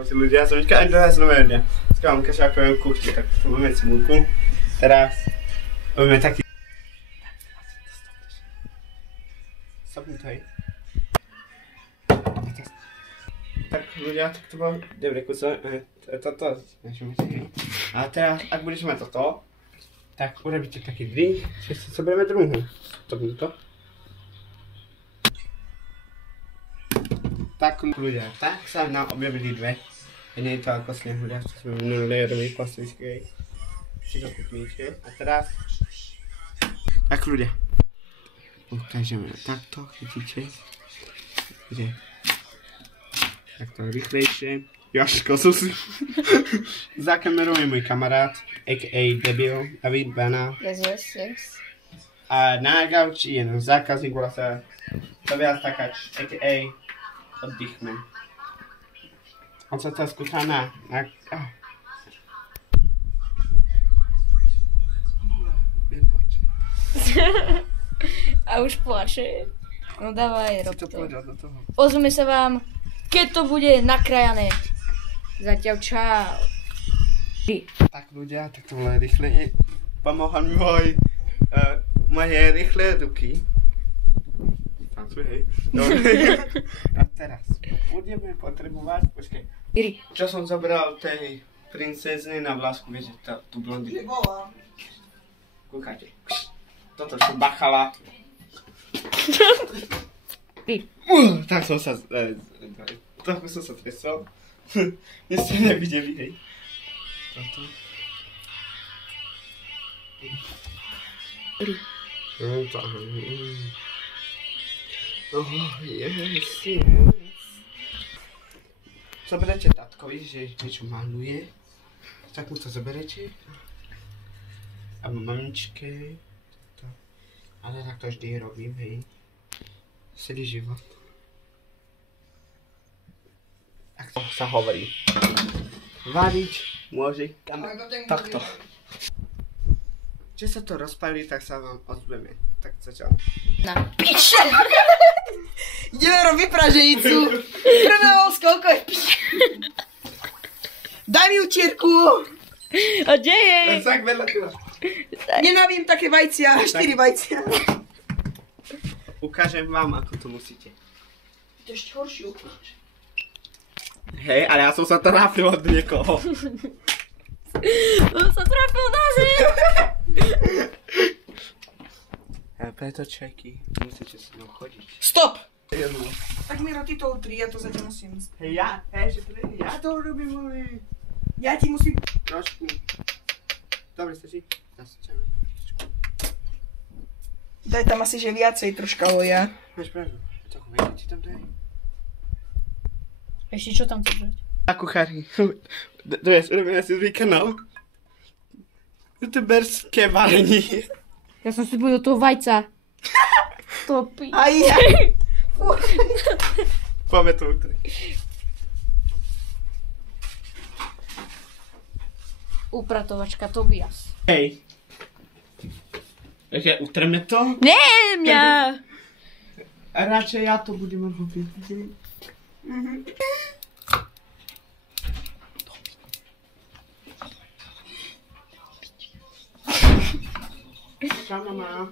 Ľudia, som teďka ani doraz nové dňa. Dneska mám kašákovém kuchti, tak máme smutku. Teraz máme taký... Stopnúť, hej. Tak ľudia, tak to bolo dobre kusové. Toto, a teraz, ak budeš mať toto, tak urobíte taký drink, že si zoberieme druhú. Stopnúť to. Tak ľudia, tak sa nám objavili dve. Nie je to ako snehulia, čo sme minulé robili plastickej. Si to kúpnite. A teraz... Tak ľudia. Ukážeme takto, chytíte. Kde? Takto rýchlejšie. Jožko, susi. Za kamerou je môj kamarát, a.k.a. Debil, David Bana. Yes. A na gauči je náš zákazník, volá sa Tobias Takač, a.k.a. Oddychme. On sa to skúša na... A už plače. No dávaj, rob to. Do toho. Ozveme sa vám, keď to bude nakrajané. Zatiaľ čau. Tak ľudia, tak to bolo rýchle. Pomohol mi moje rýchle ruky. Hej. Dobre. A teraz budeme potrebovať, počkej. Čo som zobral tej princezny na vlásku, viete, tú blondinu. Kúkajte. Toto sú bachala. Tak som sa... Trochu som sa tresol. Vy ste nevideli, hej. Toto. Oh, yes. Zoberete tatkovi, že niečo maluje. Tak mu to zoberete. A mamičke. Ale tak to vždy robím, hej. Celý život. Tak to sa hovorí. Variť môže takto. Če sa to rozpálí, tak sa vám ozveme. Tak začal. Na piče! Ideme robiť praženicu. Prvého skoľko je piče. Daj mi utierku. A kde je? Tak vedľa tu. Nenavím také vajcia, 4 vajcia. Ukážem vám, ako to musíte. To ešte horšie ukáž. Hej, ale ja som sa trápil od niekoho. On sa trafil na zem. A preto čeky, musíte s ňou chodiť. Stop! Tak Miro, ty to utri, ja to zatiaľ musím. Hej, ja to urobím, ale... Ja ti musím... Trošku. Dobre, stačí? Daj tam asi, že viacej troška loja. Máš pravdu. Trochu viacej ti tam daj. Ešte čo tam chceš dať? A kuchári. Dnes urobíme si svoj kanál. Youtuberské varenie. Ja som si bol do toho vajca. Topí. Aj ja. Poďme to utri. Upratovačka Tobias. Hej. Takže utreme to. Ne, mňa. A radšej ja to budem robiť. Čo mama?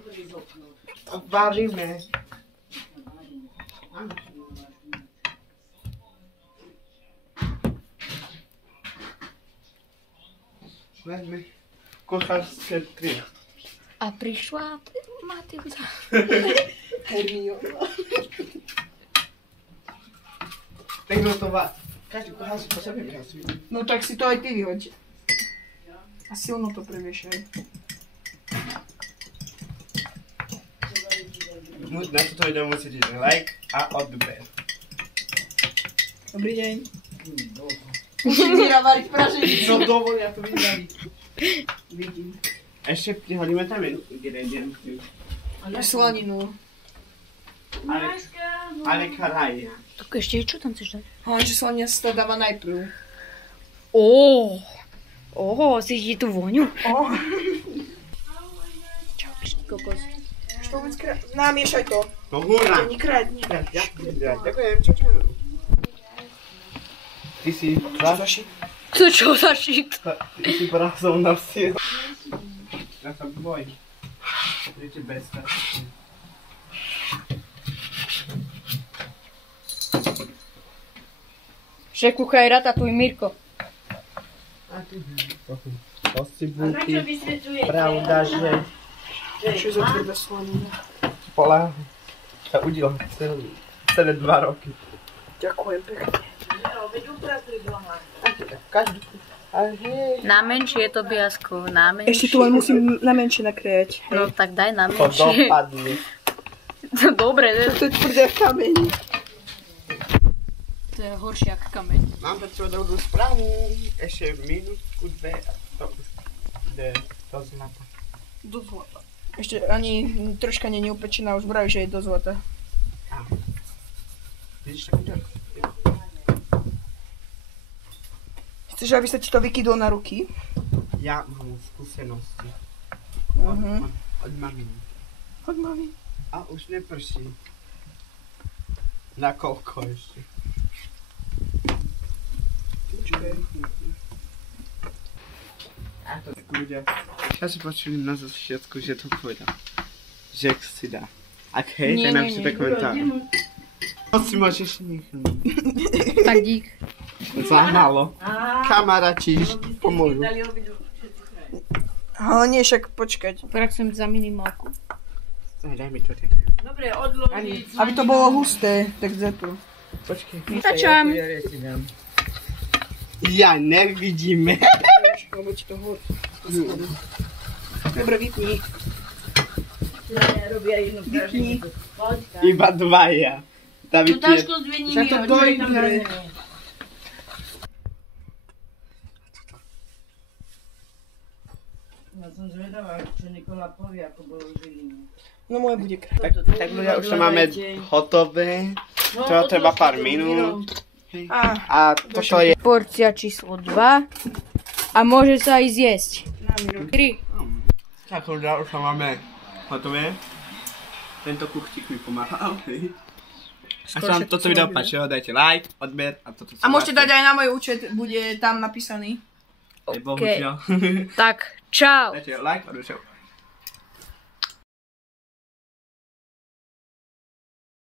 Varíme. Vezme kuchárske tri. A prišla Matilda. Hermiona. Tak no to vás. Každý kuchár si po sebe vyhlasí. No tak si to aj ty vyhoď. A silno to previešaj. Na toto video musíte dať like a odber. Dobrý deň. Musím Mira variť praženicu. No dovol, ja to vidím. Ešte prihodíme tam jednu ingredientku. Slaninu. Ale karaj. Tak ešte čo tam chceš dať? Že slanina sa to dáva najprv. Cítiš tú vôňu? Čau, kokos. Čo vôbec namiešaj to. No hurá. Nekradni. Ďakujem, čau. Ty si Zaši. To čo za shit? Ty si porazou nosil. Ja sa bojím. Viete, bez stačí. Šéf kuchár ratatuj Mirko. A ty oscibulky. Pravda, že Čo za tvrdé slanina. pola sa udila celé 2 roky. Ďakujem pekne. Každý. A hej. Na menšie to biasko, na menšie. Ešte tu len musím na menšie nakriať. No tak daj na To menšie. dopadne. Dobre, To je tvrdé kameň. to je horšie ako kameň. Mám pre teba dobrú správu. Ešte minútku, 2 a to už ide do zlata. Do zlata. Ešte ani troška nie je upečená, už vraví, že je do zlata. Vidíš takú ďalku? Chceš, aby sa ti to vykydlo na ruky? Ja mám skúsenosti. Od maminy. Od mami. A už neprší. Na koľko ešte? Počkaj. A to tak ľudia. Ja si počuli na začiatku, že to povedal. Že si dá. Ak hej, tak napíšte komentár. To si môžeš nechať. Tak dík. Za málo. Kamaráti pomôžu. Ale nie, však počkať. Pracujem za minimálku. Daj mi to tak. Dobre, odložiť. Aby to bolo husté, tak za to. Počkej. Začám. Ja nevidíme. Lebo ti to hod. Dobre, vypni. Robia jednu Vypni. Iba 2. David Tu tašku zdvihni Však to Miro, čo je tam dojde. zrazené. Ja som zvedavá, čo Nikola povie, ako bolo v Žiline. No moje bude krát. Tak ľudia, už to máme hotové. To treba pár minút. A toto je... Porcia číslo 2. A môže sa aj zjesť. 3. Tak ľudia, už to máme hotové. Tento kuchtík mi pomáhal. Ak sa vám toto video páčilo, dajte like, odber a toto A môžete dať aj na môj účet, bude tam napísaný. Bohužiaľ. Tak, čau. Dajte like, odber.